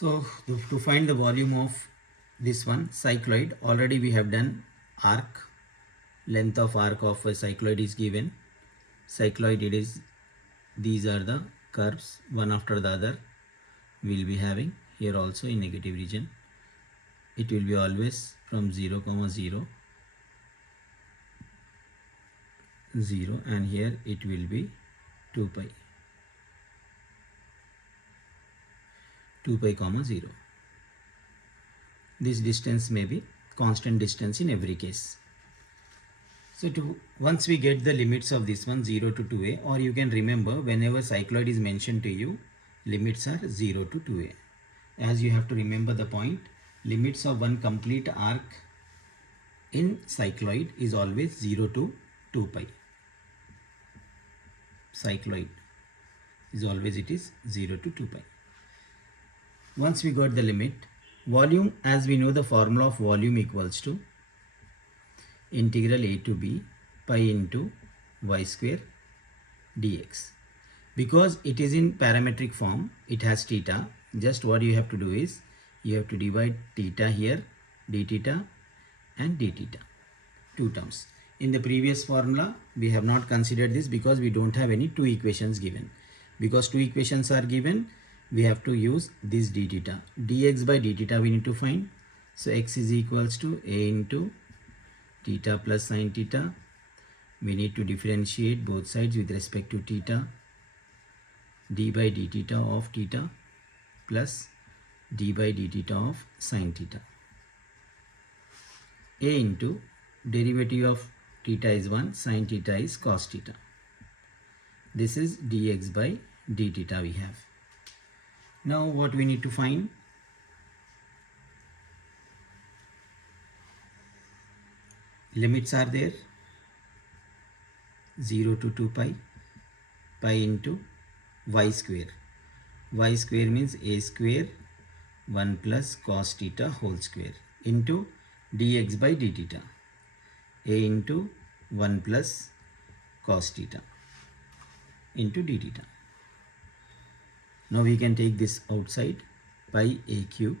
So to find the volume of this one cycloid, already we have done arc. Length of arc of a cycloid is given. Cycloid, it is, these are the curves one after the other we will be having. Here also in negative region it will be always from 0, 0, 0, and here it will be 2 pi 0. This distance may be constant distance in every case. So once we get the limits of this one 0 to 2a, or you can remember whenever cycloid is mentioned to you, limits are 0 to 2a. As you have to remember the point, limits of one complete arc in cycloid is always 0 to 2 pi. Cycloid is always, it is 0 to 2 pi. Once we got the limit, volume, as we know, the formula of volume equals to integral a to b pi into y square dx. Because it is in parametric form, it has theta. Just what you have to do is you have to divide theta here, d theta and d theta, two terms. In the previous formula we have not considered this because we don't have any two equations given. Because two equations are given, we have to use this d theta. Dx by d theta we need to find. So x is equals to a into theta plus sine theta. We need to differentiate both sides with respect to theta. D by d theta of theta plus d by d theta of sine theta. A into derivative of theta is 1, sine theta is cos theta. This is dx by d theta we have. Now what we need to find? Limits are there, 0 to 2 pi, pi into y square. Y square means a square 1 plus cos theta whole square into dx by d theta. A into 1 plus cos theta into d theta. Now we can take this outside, pi a cube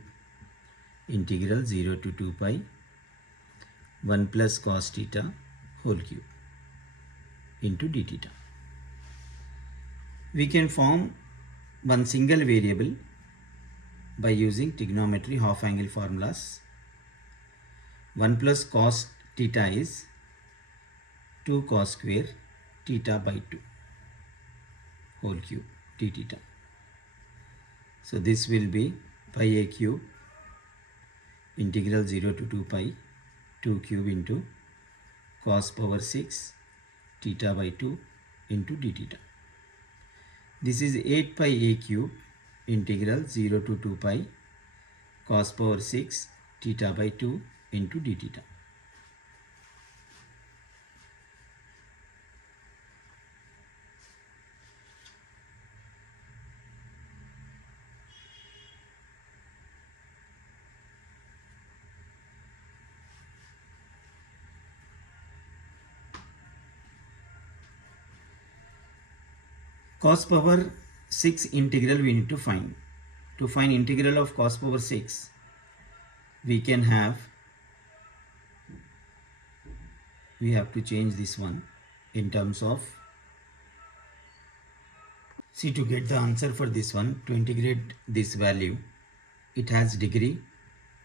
integral 0 to 2 pi 1 plus cos theta whole cube into d theta. We can form one single variable by using trigonometry half angle formulas. 1 plus cos theta is 2 cos square theta by 2 whole cube d theta. So this will be pi a cube integral 0 to 2 pi 2 cube into cos power 6 theta by 2 into d theta. This is 8 pi a cube integral 0 to 2 pi cos power 6 theta by 2 into d theta. Cos power 6 integral we need to find. To find integral of cos power 6, we have to change this one in terms of, see, to get the answer for this one, to integrate this value, it has degree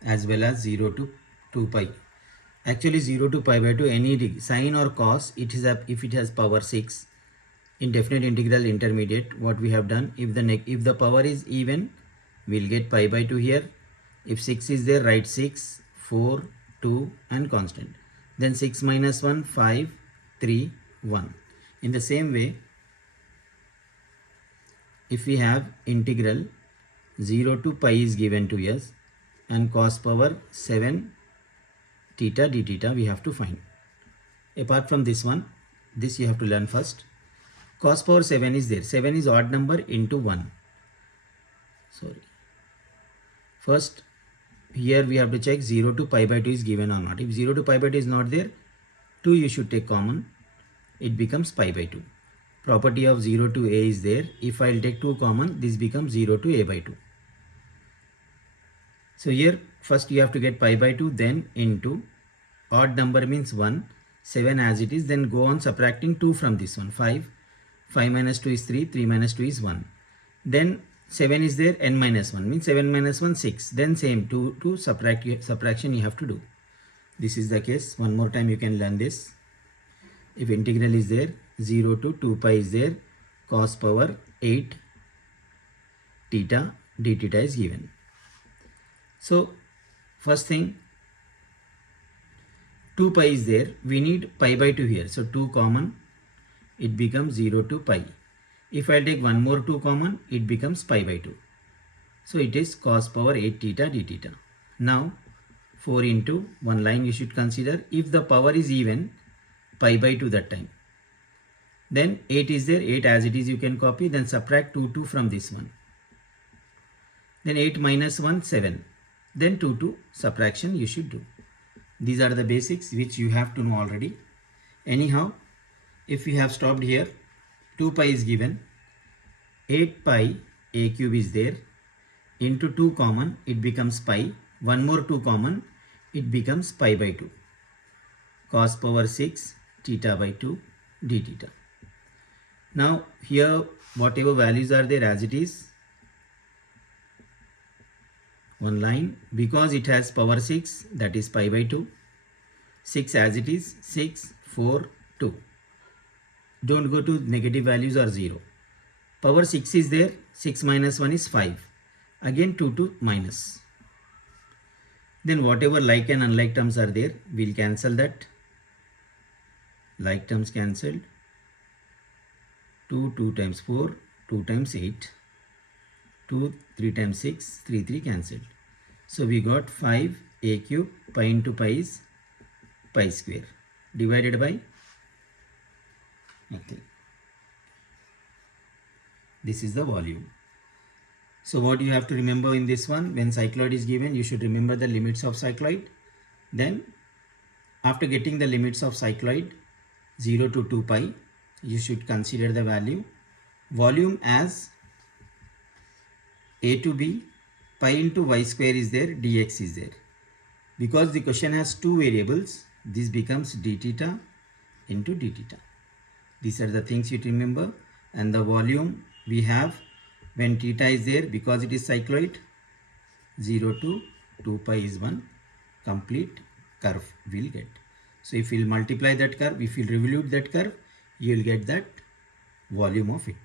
as well as 0 to 2 pi. Actually 0 to pi by 2, any degree, sine or cos, it is if it has power 6. In definite integral intermediate, what we have done, if the power is even, we'll get pi by 2 here. If 6 is there, write 6, 4, 2 and constant. Then 6 minus 1, 5, 3, 1. In the same way, if we have integral 0 to pi is given to us and cos power 7 theta d theta we have to find. Apart from this one, this you have to learn first. Cos power 7 is there. 7 is odd number into 1. Sorry. First, here we have to check 0 to pi by 2 is given or not. If 0 to pi by 2 is not there, 2 you should take common. It becomes pi by 2. Property of 0 to a is there. If I'll take 2 common, this becomes 0 to a by 2. So here first you have to get pi by 2, then into odd number means 1, 7 as it is, then go on subtracting 2 from this one, 5 minus 2 is 3, 3 minus 2 is 1. Then 7 is there, n minus 1 means 7 minus 1, 6. Then same to subtraction you have to do. This is the case. One more time you can learn this. If integral is there, 0 to 2 pi is there, cos power 8 theta d theta is given. So first thing, 2 pi is there, we need pi by 2 here. So 2 common, it becomes 0 to pi. If I take one more 2 common, it becomes pi by 2. So it is cos power 8 theta d theta. Now 4 into one line you should consider. If the power is even, pi by 2 that time. Then 8 is there, 8 as it is you can copy, then subtract 2 from this one. Then 8 minus 1, 7. Then 2 subtraction you should do. These are the basics which you have to know already. Anyhow, if we have stopped here, 2 pi is given, 8 pi a cube is there, into 2 common, it becomes pi, one more 2 common, it becomes pi by 2, cos power 6 theta by 2 d theta. Now here whatever values are there as it is, one line, because it has power 6, that is pi by 2, 6 as it is, 6, 4, 2. Don't go to negative values or 0. Power 6 is there, 6 minus 1 is 5. Again 2 to minus. Then whatever like and unlike terms are there, we'll cancel that. Like terms cancelled. 2 times 4, 2 times 8. 2, 3 times 6, 3 cancelled. So we got 5 a cube, pi into pi is pi square, divided by nothing. This is the volume. So what you have to remember in this one, when cycloid is given, you should remember the limits of cycloid. Then after getting the limits of cycloid 0 to 2 pi, you should consider the value. Volume as a to b, pi into y square is there, dx is there. Because the question has two variables, this becomes d theta into d theta. These are the things you remember. And the volume we have when theta is there, because it is cycloid, 0 to 2 pi is one complete curve we'll get. So if we'll multiply that curve, if we'll revolute that curve, you will get that volume of it.